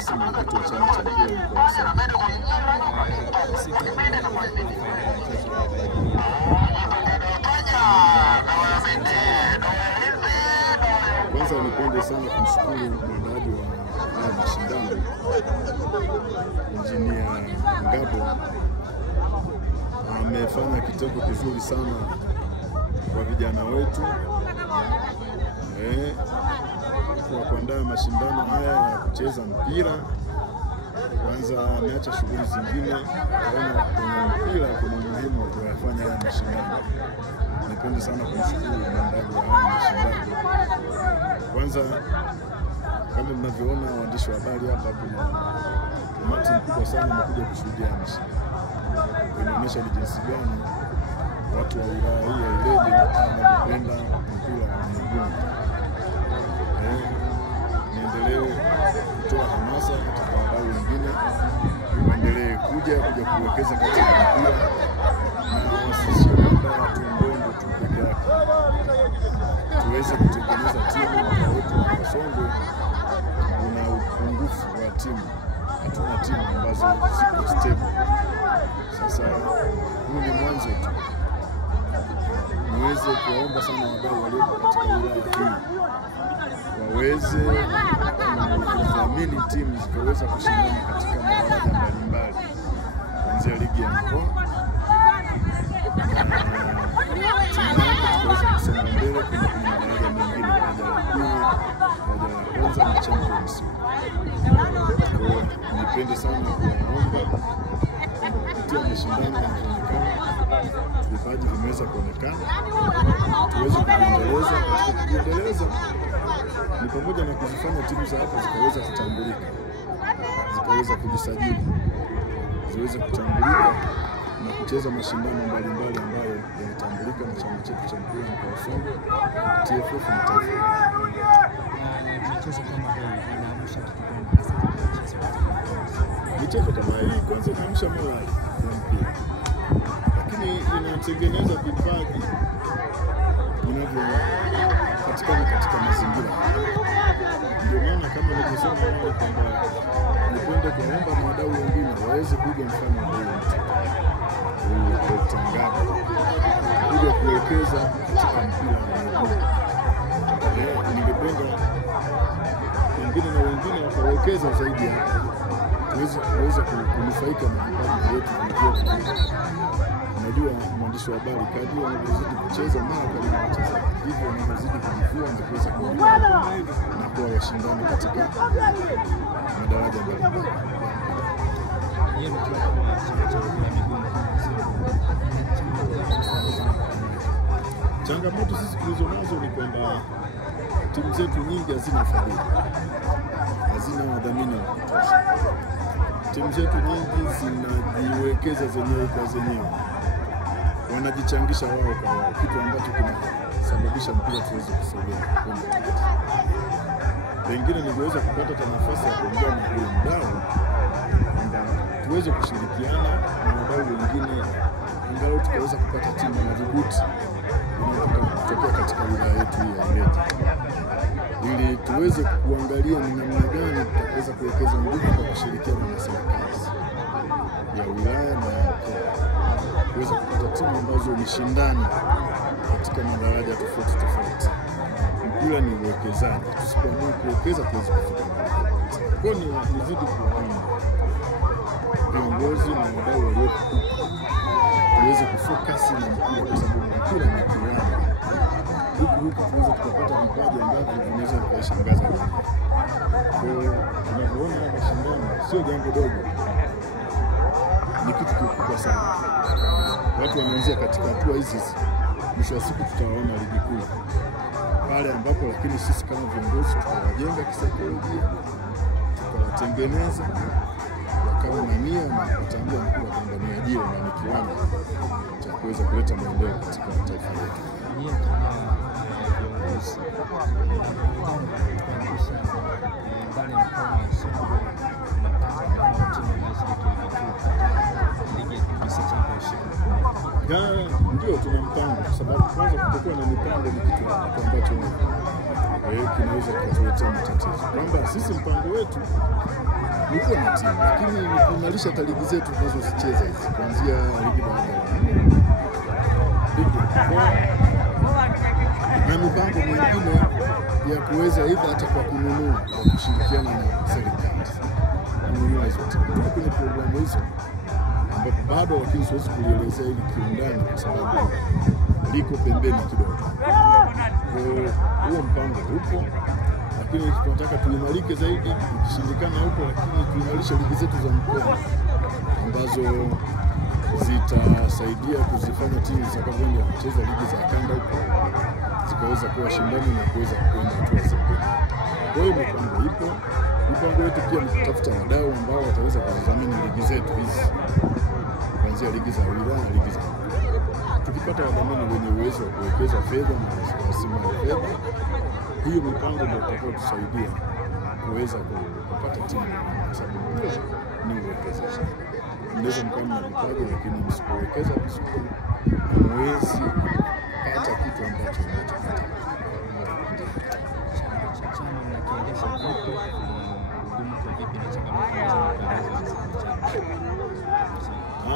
Grace, mwenyekiti wa chama cha mpira mkoa wa Songwe. Kwanza nipende sana kumshukuru mwandaaji wa haya mashindano Injinia Ngabo. Amefanya kitendo kizuri sana kwa vijana wetu kwa kuandaa mashindano haya ya kucheza mpira. Kwanza ameacha shughuli zingine, kaona kwenye mpira kuna umuhimu wa kuyafanya haya mashindano. Nipende sana kumshukuru mwandaaji wa haya mashindano. Kwanza kama mnavyoona waandishi wa habari hapa, kuna umati mkubwa sana umekuja kushuhudia mashindano. Inaonyesha ni jinsi gani watu wa wilaya hii ya Ileje wanapenda mpira wa miguu. Niendelee kutoa hamasa katika wadau wengine, waendelee kuja kuwekeza katika mpira na wasishie kwamba watu mbongo tu peke yake. Tuweze kutengeneza timu. Mkoa wetu wa Songwe una upungufu wa timu, hatuna timu ambazo ziko stable. Sasa huu ni mwanzo tu. Niweze kuwaomba sana wadau waliopo katika wilaya hii waweze kudhamini timu zikaweza kushindana katika madaraja mbalimbali, kuanzia ligi ya mkoa tukaweza kusonga mbele kwenye madaraja mengine, daraja la pili, daraja la kwanza na Champions. Nipende sana kuwaomba kupitia mashindano yanayoonekana, vipaji vimeweza kuonekana, tuweze kuendeleza. Katika kuendeleza ni pamoja na kuzifanya timu za hapa zikaweza kutambulika, zikaweza kujisajili, ziweze kutambulika na kucheza mashindano mbalimbali ambayo yanatambulika na chama chetu cha mpira mkoa wa Songwe, TFF na taifa. Michezo kama hii kwanza inaamsha morali ya mpira, lakini inatengeneza vipaji vinavyopatikana katika mazingira. Ndio maana kama nilivyosema awali kwamba nipende kuomba wadau wengine waweze kuja mfano wa Dr. Ngabo kuja kuwekeza katika mpira wa miguu. Ningependa wengine na wengine wakawekeza zaidi hapa, tuweze kunufaika na vipaji vyetu vilivyopo. Unajua mwandishi wa habari, kadri wanavyozidi kucheza mara karibu wachezaji, hivyo wanavyozidi kujivua na kuweza kuongoza na kuwa washindani katika madaraja mbalimbali. Changamoto sisi tulizo nazo ni kwamba timu zetu nyingi hazina fadhili, hazina wadhamini wa kutosha. Timu zetu nyingi zinajiwekeza zenyewe kwa zenyewe, wanajichangisha wao kwa wao, kitu ambacho kinasababisha mpira tuweze kusogea. Pengine ningeweza kupata nafasi ya kuongea na huyo mdau kwamba tuweze kushirikiana na wadau wengine, angalau tukaweza kupata timu madhubuti inayotokea katika wilaya yetu hii ya Ileje, ili tuweze kuangalia ni namna gani tutaweza kuwekeza nguvu kwa kushirikiana na serikali ya wilaya na mkoa, kuweza kupata timu ambazo ni shindani katika madaraja tofauti tofauti. Mpira ni uwekezaji, tusipoamua kuwekeza tuweze kufika mbali. Kwa hiyo nizidi kuwaomba viongozi na wadau waliopo tuweze kufocus na mpira, kwa sababu mpira ni kiwanda. Huku tuweze tukapata vipaji ambavyo vinaweza kuishangaza dunia. Kwa hiyo tunavyoona mashindano sio jambo dogo, ni kitu kikubwa sana. Watu wanaanzia katika hatua hizi, mwisho wa siku tutawaona ligi kuu pale ambapo, lakini sisi kama viongozi tutawajenga kisaikolojia, tutawatengeneza wakawa na nia na kutambua mpira kwamba ni ajira na ni kiwanda cha kuweza kuleta maendeleo katika taifa letu. Ndio tuna mpango, kwa sababu kwanza kutokuwa na mipango ni kitu ambacho kinaweza kutuletea matatizo. Kwamba sisi mpango wetu ni kuwa na timu, lakini ni kuimarisha ligi zetu tunazozicheza hizi, kuanzia ligi na mipango mingine ya kuweza aidha hata kwa kununua kwa kushirikiana na serikali kununua hizo timu. Kwenye programu hizo ambapo bado lakini siwezi kulielezea hili kiundani kwa sababu liko pembeni kidogo. Huo mpango upo, lakini tunataka tuimarike zaidi, ikishindikana huko lakini tuimarishe ligi zetu za mkoa ambazo zitasaidia kuzifanya timu zitakazoenda kucheza ligi za kanda huko zikaweza kuwa shindani na kuweza kwenda hatua zingine. Kwa hiyo mipango ipo. Mipango yetu pia ni kutafuta wadau ambao wataweza kudhamini ligi zetu hizi, kuanzia ligi za wilaya na ligi za mkoa. Tukipata wadhamini wenye uwezo wa kuwekeza fedha na rasilimali fedha, hiyo mipango ndio itakayotusaidia kuweza kupata timu, kwa sababu ni uwekezaji. Mnaweza mkawa na vipaji lakini msipowekeza vizuri hamwezi kupata kitu ambacho mnachotaka.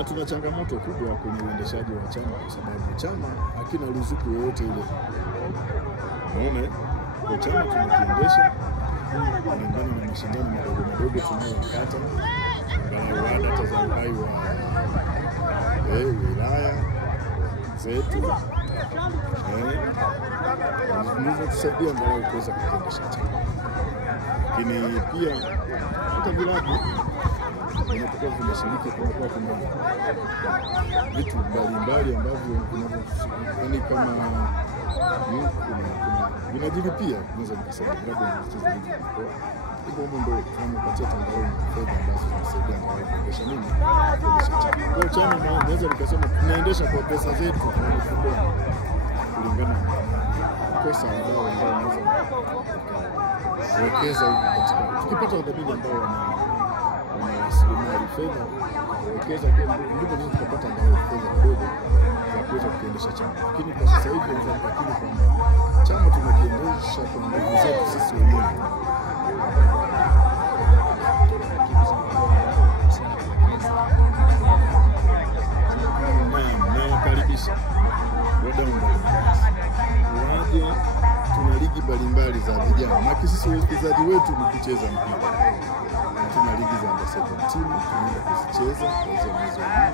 Tuna changamoto kubwa kwenye uendeshaji wa chama, kwa sababu chama hakina ruzuku yoyote ile. Unaona, kwa chama tunakiendesha kulingana na mashindano madogo tunayopata, angalau ada za uhai wa wilaya zetu ndizo tusaidia angalau kuweza kuendesha chama. Lakini pia hata vilabu vinatoka vinashiriki kwa vitu mbalimbali ambavyo yani kama vinajilipia, tunaweza kusema vilabu vinacheza hivi. Hivyo ndio tunapatia tangazo fedha ambazo zinasaidia kuendesha nini, kwa chama. Naweza nikasema tunaendesha kwa pesa zetu kulingana na pesa ambao wanaweza kuwekeza huko katika. Tukipata wadhamini ambao wana rasilimali fedha kuwekeza, ndipo tunaweza kupata angalau fedha kidogo za kuweza kuendesha chama. Lakini kwa sasa hivi tunaweza kufikiri kwamba chama tunakiendesha kwa nguvu zetu sisi wenyewe. Nawakaribisha wadau mbalimbali waje. Tuna ligi mbalimbali za vijana, na sisi uwekezaji wetu ni kucheza mpira. Tuna ligi za under 17 tunaenda kuzicheza kuanzia mwezi wa Mei.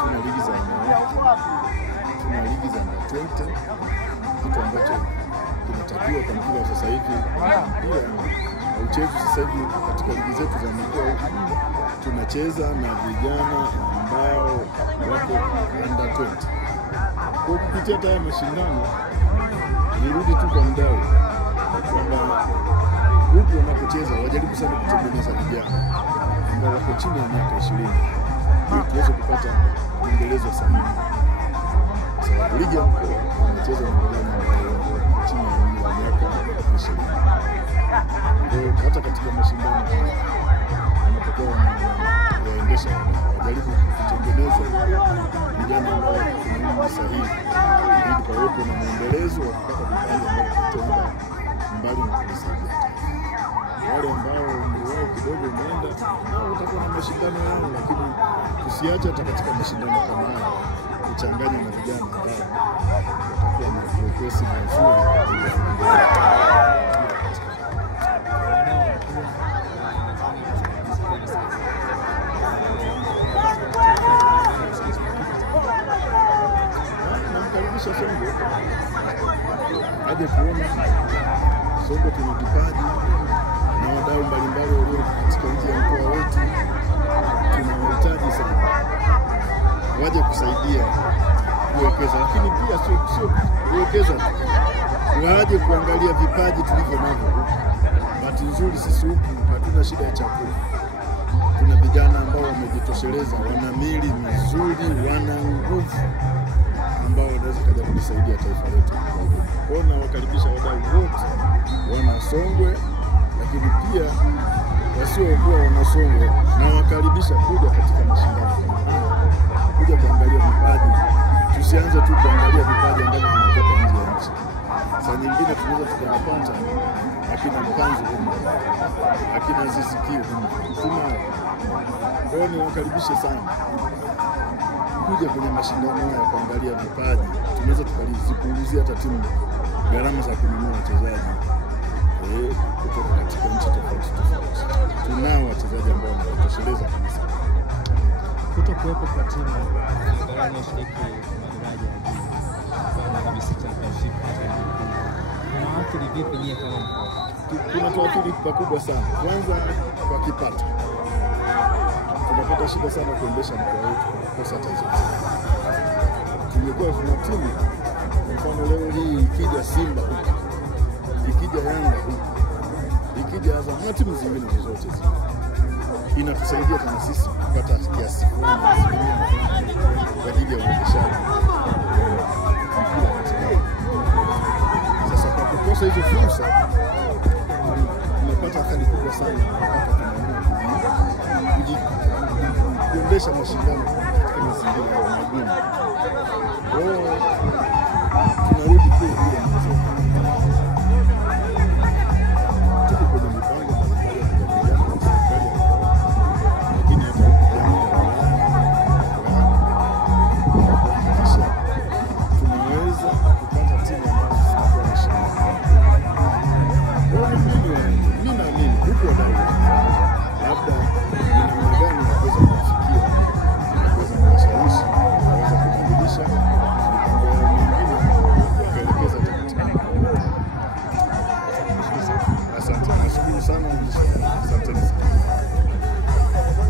Tuna ligi za wanawake, tuna ligi za under 20, kitu ambacho kinatakiwa kwa mpira sasa hivi. Mpira hauchezwi sasa hivi katika ligi zetu za mikoa. Tunacheza na vijana ambao wako under 20. Kwa kupitia haya mashindano nirudi tu kwa mdau kwamba huku wanapocheza wajaribu sana kutengeneza vijana ambao wako chini ya miaka 20 ili tuweze kupata maendelezo sahihi. Sababu ligi ya mkoa inacheza na vijana ambao wako chini ya miaka 20. Kwa hata katika mashindano wanapokuwa wanaendesha wajaribu kutengeneza vijana ambao wako sahihi ili kuwepo na maendelezo wa kupata vipaji ambavyo mbali na kusaidia wale ambao umri wao kidogo umeenda, nao utakuwa na mashindano yao, lakini tusiache hata katika mashindano kama haya kuchanganya na vijana ambao watakuwa na progresi nzuri. Namkaribisha Songwe aje kuona Songwe tuna kipaji na wadau mbalimbali walio katika nchi ya mkoa wetu. Tunawahitaji sana waje kusaidia kuwekeza, lakini pia sio kuwekeza, waje kuangalia vipaji tulivyo navyo. Bahati nzuri sisi huku hatuna shida ya chakula. Tuna vijana ambao wamejitosheleza, wana mili mizuri, wana nguvu ambao wanaweza kuja kusaidia taifa letu. Kwa hiyo nawakaribisha wadau wote wana Songwe, lakini pia wasiokuwa wanasongo na wakaribisha kuja katika mashindano, kuja kuangalia vipaji. Tusianze tu kuangalia vipaji ambavyo vinatoka nje ya nchi. Saa nyingine tunaweza tukawapata akina Mpanzu huko, akina Ziziki huko. Kwa hiyo niwakaribishe sana kuja kwenye mashindano ya kuangalia vipaji. Tunaweza tukalizipunguzia hata timu gharama za kununua wachezaji kutoka katika nchi tofauti tofauti. Tunao wachezaji ambao wanatosheleza kabisa. Kutokuwepo kwa timu barani Afrika madaraja ya juu kama kabisa championship na watu ni vipi nyie kama mkoa? Kuna tuathiri pakubwa sana. Kwanza kwa kipato. Tunapata shida sana kuendesha mkoa wetu kwa kosa hizo. Tumekuwa tuna timu, mfano leo hii ikija Simba huko, ikija Yanga huko, ikija Azam na timu zingine zote hizo, inatusaidia tena sisi kupata kiasi fulani kwa ajili ya uendeshaji. Sasa kwa kukosa hizo fursa tunapata athari kubwa sana kuendesha mashindano katika mazingira ya magumu. Kwa hiyo tunarudi kule